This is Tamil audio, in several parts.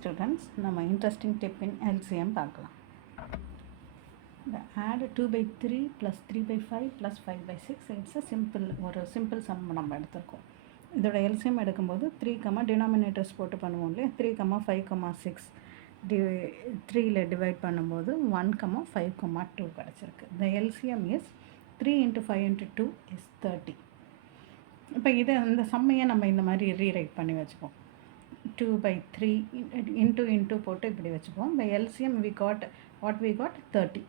Students, நம்ம interesting tip in LCM பார்க்கலாம். The add 2 by 3 plus 3 by 5 plus 5 by 6. It's a simple sum நம்ம எடுத்திருக்கோம். இதோட LCM எடுக்கும்போது 3, denominators போட்டு பண்ணுவோம் இல்லையா, 3, 5, 6 3ல டிவைட் பண்ணும்போது 1, 5, 2 கிடச்சிருக்கு. The LCM is 3 into 5 into 2 is 30. இப்போ இதை இந்த சம்மையை நம்ம இந்த மாதிரி ரீரைட் பண்ணி வச்சுப்போம். 2 by 3 into போட்டு இப்படி வச்சுப்போம். by LCM we got 30.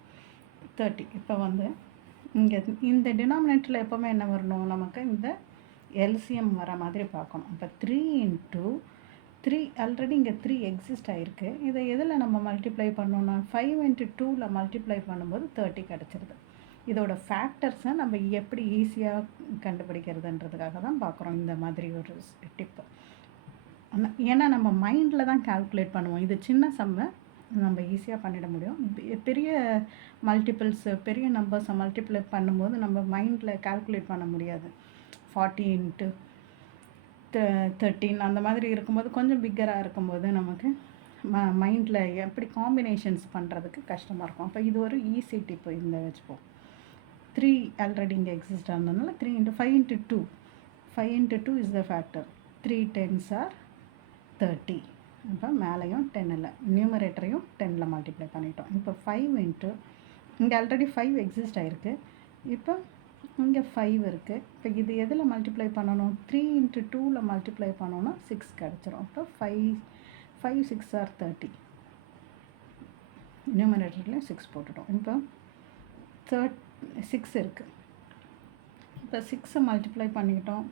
இப்போ வந்து இங்கே இந்த டினாமினேட்டரில் எப்போவுமே என்ன வரணும், நமக்கு இந்த LCM வர மாதிரி பார்க்கணும். இப்போ 3 into 3 ஆல்ரெடி இங்கே 3 எக்ஸிஸ்ட் ஆகிருக்கு. இதை எதில் நம்ம மல்டிப்ளை பண்ணோன்னா 5 into 2ல் மல்டிப்ளை பண்ணும்போது 30 கிடச்சிருது. இதோட ஃபேக்டர்ஸை நம்ம எப்படி ஈஸியாக கண்டுபிடிக்கிறதுன்றதுக்காக தான் பார்க்குறோம் இந்த மாதிரி ஒரு டிப்பு. ஏன்னா நம்ம மைண்டில் தான் கால்குலேட் பண்ணுவோம். இது சின்ன சம்மை நம்ம ஈஸியாக பண்ணிட முடியும். பெரிய மல்டிபிள்ஸ் பெரிய நம்பர்ஸை மல்டிப்ளை பண்ணும்போது நம்ம மைண்டில் கால்குலேட் பண்ண முடியாது. 40 into 13 அந்த மாதிரி இருக்கும்போது, கொஞ்சம் பிக்கராக இருக்கும்போது நமக்கு மைண்டில் எப்படி காம்பினேஷன்ஸ் பண்ணுறதுக்கு கஷ்டமாக இருக்கும். அப்போ இது ஒரு ஈஸி டிப்பு இந்த வச்சுப்போம். 3 ஆல்ரெடி இங்கே எக்ஸிஸ்ட் ஆனதுனால 3 into 5 into 2. 5 into 2 is the factor. 3 10s are 30. இப்போ மேலேயும் 10 இல்லை, நியூமரேட்டரையும் 10ல் மல்டிப்ளை பண்ணிட்டோம். இப்போ 5 into இங்கே ஆல்ரெடி 5 எக்ஸிஸ்ட் ஆகிருக்கு. இப்போ இங்கே 5 இருக்குது. இப்போ இது எதில் மல்டிப்ளை பண்ணணும், 3 into 2ல் மல்டிப்ளை பண்ணோன்னா 6 கிடச்சிரும். இப்போ 5 6 are 30. நியூமரேட்டர்லேயும் 6 போட்டுட்டோம். இப்போ 6 இருக்குது. இப்போ 6 மல்டிப்ளை பண்ணிக்கிட்டோம்.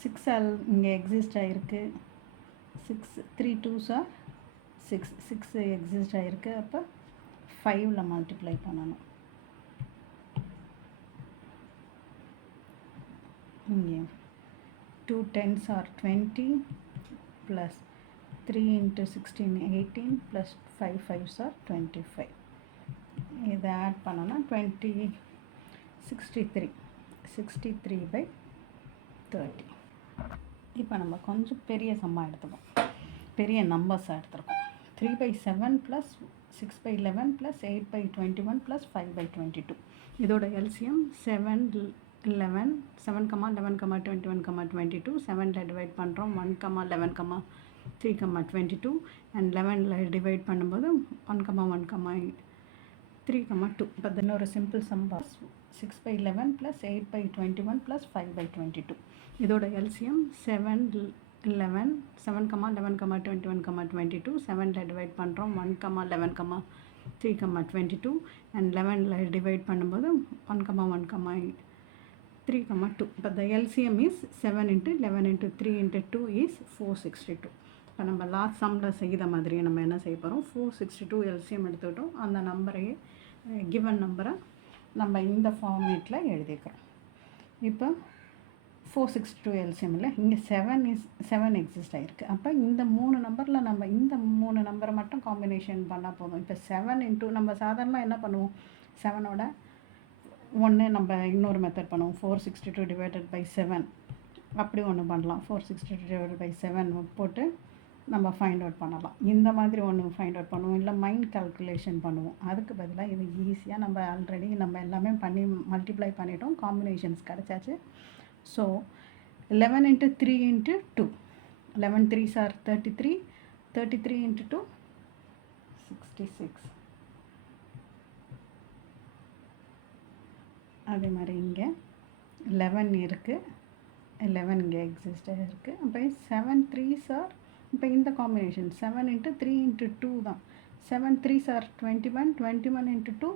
6 இங்கே எக்ஸிஸ்ட் ஆகிருக்கு. 6 3 2s are 6 எக்ஸிஸ்ட் ஆகிருக்கு. அப்போ 5ல் மல்டிப்ளை பண்ணணும். இங்கே 2 10s are 20 plus 3 into 16 18 plus 5 5s are 25. இதை ஆட் பண்ணோன்னா 63 by 30. இப்போ நம்ம கொஞ்சம் பெரிய சம்மாக எடுத்துப்போம், பெரிய நம்பர்ஸாக எடுத்துருக்கோம். 3 by 7 plus 6 by 11 plus 8 by 21 plus 5 by 22. இதோட LCM 7 11 7, 11, 21, 22. 7ல் டிவைட் பண்ணுறோம். 1, 11, 3, 22 அண்ட் 11ல் டிவைட் பண்ணும்போது 1, 1, 3, 2. இப்போ இன்னொரு simple some 6 by 11 plus 8 by 21 plus 5 by 22. இதோட LCM 7 11 7, 11, 21, 22. 7ல் டிவைட் பண்ணுறோம். 1, 11, 3, 22 அண்ட் 11ல் டிவைட் பண்ணும்போது 1, 1, 3, 2. இப்போ the LCM is 7 into 11 into 3 into 2 is 462. இப்போ நம்ம லாஸ்ட் சம்மில் செய்த மாதிரியே நம்ம என்ன செய்ய போகிறோம், 462 LCM எடுத்துக்கிட்டோம். அந்த நம்பரையே கிவன் நம்பரை நம்ம இந்த ஃபார்மேட்டில் எழுதிக்கிறோம். இப்போ 462 LCM இல்லை, இங்கே 7 எக்ஸிஸ்ட் ஆகிருக்கு. அப்போ இந்த 3 நம்பரில் நம்ம இந்த 3 நம்பரை மட்டும் காம்பினேஷன் பண்ணால் போதும். இப்போ 7 into நம்ம சாதாரணமாக என்ன பண்ணுவோம், 7ஓட 1 நம்ம இன்னொரு மெத்தட் பண்ணுவோம். 462 டிவைடட் பை 7 அப்படி ஒன்று பண்ணலாம். 462 டிவைடட் பை 7 போட்டு நம்ம ஃபைண்ட் அவுட் பண்ணலாம். இந்த மாதிரி ஒன்று ஃபைண்ட் அவுட் பண்ணுவோம், இல்லை மைண்ட் கால்குலேஷன் பண்ணுவோம். அதுக்கு பதிலாக இது ஈஸியாக நம்ம ஆல்ரெடி நம்ம எல்லாமே பண்ணி மல்டிப்ளை பண்ணிட்டோம், காம்பினேஷன்ஸ் கிடச்சாச்சு. So 11 into 3 into 2. 11 3s are 33. 33 into 2 66. அதே மாதிரி இங்கே 11 இருக்குது, 11 இங்கே எக்ஸிஸ்டாக இருக்குது. அப்போ 7 3s are, இப்போ இந்த காம்பினேஷன் 7 into 3 into 2 தான். 7 3s are 21. 21 into 2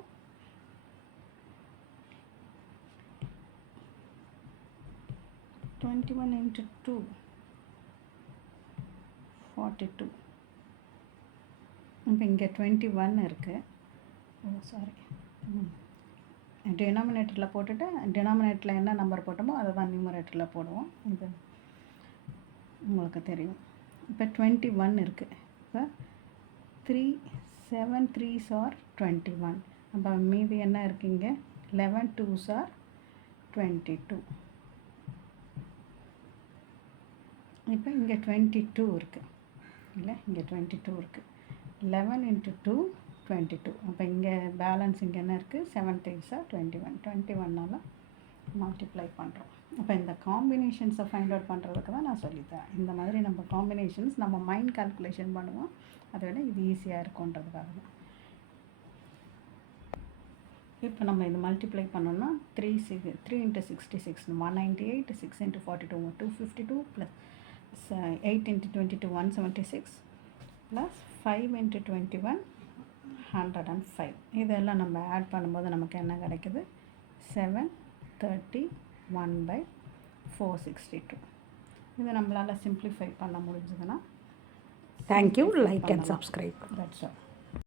21 into 2 42. இப்போ இங்கே 21 இருக்குது. சாரி, டினாமினேட்டரில் போட்டுட்டு டினாமினேட்டரில் என்ன நம்பர் போட்டோமோ அதை தான் நியூமரேட்டரில் போடுவோம். இது உங்களுக்கு தெரியும். இப்போ 21 இருக்குது. இப்போ 7 3s are 21. அப்போ மீதி என்ன இருக்குங்க, 11 2s are 22. இப்போ இங்கே 22 இருக்குது இல்லை, இங்கே 22 இருக்குது. 11 × 2 22. அப்போ இங்கே பேலன்ஸ் இங்கே என்ன இருக்குது? 7 3s are 21. 21னால் மல்டிப்ளை பண்ணுறோம். அப்போ இந்த காம்பினேஷன்ஸை ஃபைண்ட் அவுட் பண்ணுறதுக்கு தான் நான் சொல்லித்தரேன். இந்த மாதிரி நம்ம காம்பினேஷன்ஸ் நம்ம மைண்ட் கால்குலேஷன் பண்ணுவோம், அதை விட இது ஈஸியாக இருக்குன்றதுக்காக தான். இப்போ நம்ம இது மல்டிப்ளை பண்ணோம்னா 3 × 66 198, 6 × 42 252, ப்ளஸ் 8 × 22 176, ப்ளஸ் 5 × 21 105. இதெல்லாம் நம்ம ஆட் பண்ணும்போது நமக்கு என்ன கிடைக்குது? 731/462. இதை நம்மளால் சிம்பிளிஃபை பண்ண முடிஞ்சதுன்னா thank you. Like and subscribe. That's all.